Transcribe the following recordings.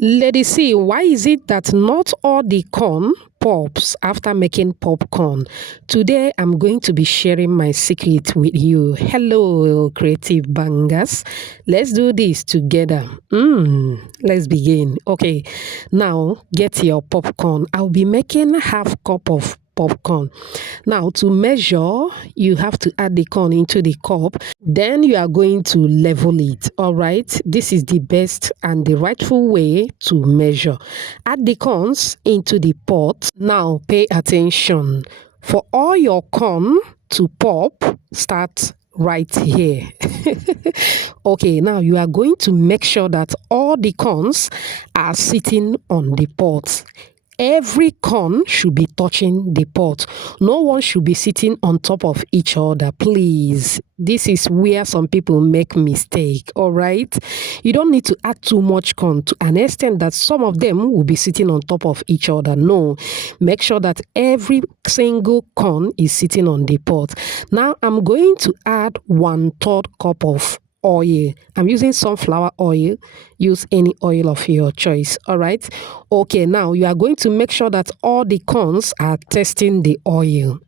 Ladies, see, why is it that not all the corn pops after making popcorn? Today, I'm going to be sharing my secret with you. Hello, creative bangers. Let's do this together. Let's begin. Okay, now get your popcorn. I'll be making half cup of popcorn. Now, to measure, you have to add the corn into the cup. Then you are going to level it. All right. This is the best and the rightful way to measure. Add the corns into the pot. Now, pay attention. For all your corn to pop, start right here. Okay, now you are going to make sure that all the corns are sitting on the pot. Every corn should be touching the pot. No one should be sitting on top of each other, please. This is where some people make mistake, all right? You don't need to add too much corn to an extent that some of them will be sitting on top of each other. No, make sure that every single corn is sitting on the pot. Now, I'm going to add 1/3 cup of oil. I'm using sunflower oil. Use any oil of your choice. All right. Okay. Now you are going to make sure that all the corns are testing the oil.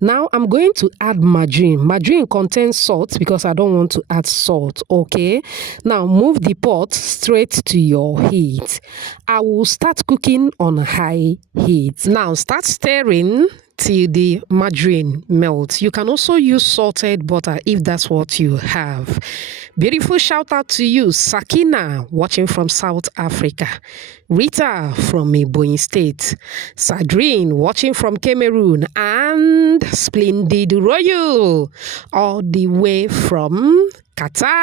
Now I'm going to add margarine. Margarine contains salt because I don't want to add salt. Okay. Now move the pot straight to your heat. I will start cooking on high heat. Now start stirring till the margarine melts. You can also use salted butter if that's what you have. Beautiful shout out to you, Sakina, watching from South Africa. Rita from Ebonyi State. Sadrine, watching from Cameroon. And Splendid Royal, all the way from Qatar.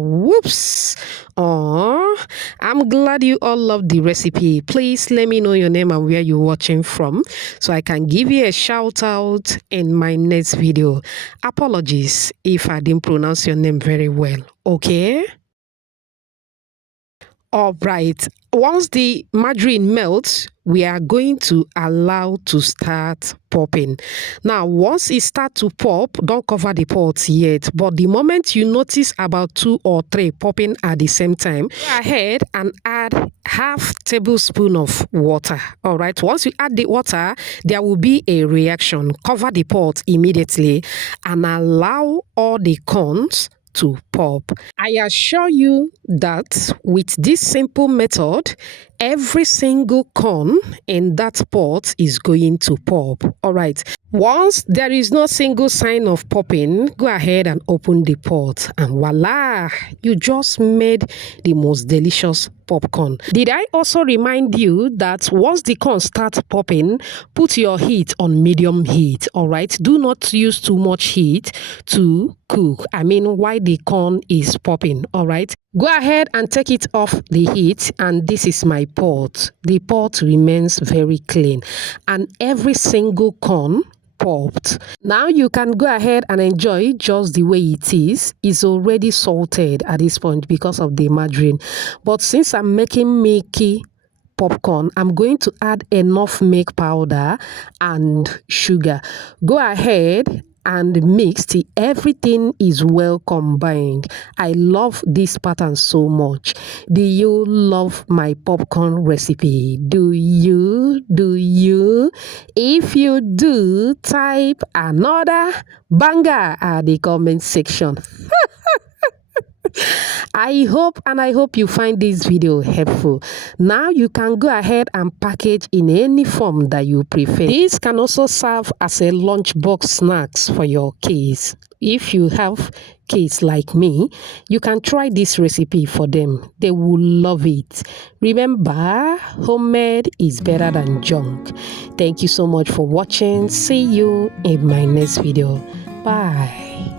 Whoops. Oh, I'm glad you all love the recipe. Please let me know your name and where you're watching from so I can give you a shout out in my next video. Apologies if I didn't pronounce your name very well. Okay? All right. Once the margarine melts, we are going to allow to start popping. Now, once it starts to pop, don't cover the pot yet. But the moment you notice about 2 or 3 popping at the same time, go ahead and add half tablespoon of water. All right. Once you add the water, there will be a reaction. Cover the pot immediately and allow all the corns to pop. I assure you that with this simple method, every single corn in that pot is going to pop. All right. Once there is no single sign of popping, go ahead and open the pot and voila, you just made the most delicious popcorn. Did I also remind you that once the corn starts popping, put your heat on medium heat, all right? Do not use too much heat to cook. I mean, while the corn is popping, all right? Go ahead and take it off the heat, and this is my pot. The pot remains very clean, and every single corn popped. Now you can go ahead and enjoy just the way it is. It's already salted at this point because of the margarine. But since I'm making milky popcorn, I'm going to add enough milk powder and sugar. Go ahead and mix till everything is well combined. I love this pattern so much. Do you love my popcorn recipe? Do you? If you do, type another banger at the comment section. I hope you find this video helpful. Now you can go ahead and package in any form that you prefer. This can also serve as a lunchbox snacks for your kids. If you have kids like me, you can try this recipe for them. They will love it. Remember, homemade is better than junk. Thank you so much for watching. See you in my next video. Bye.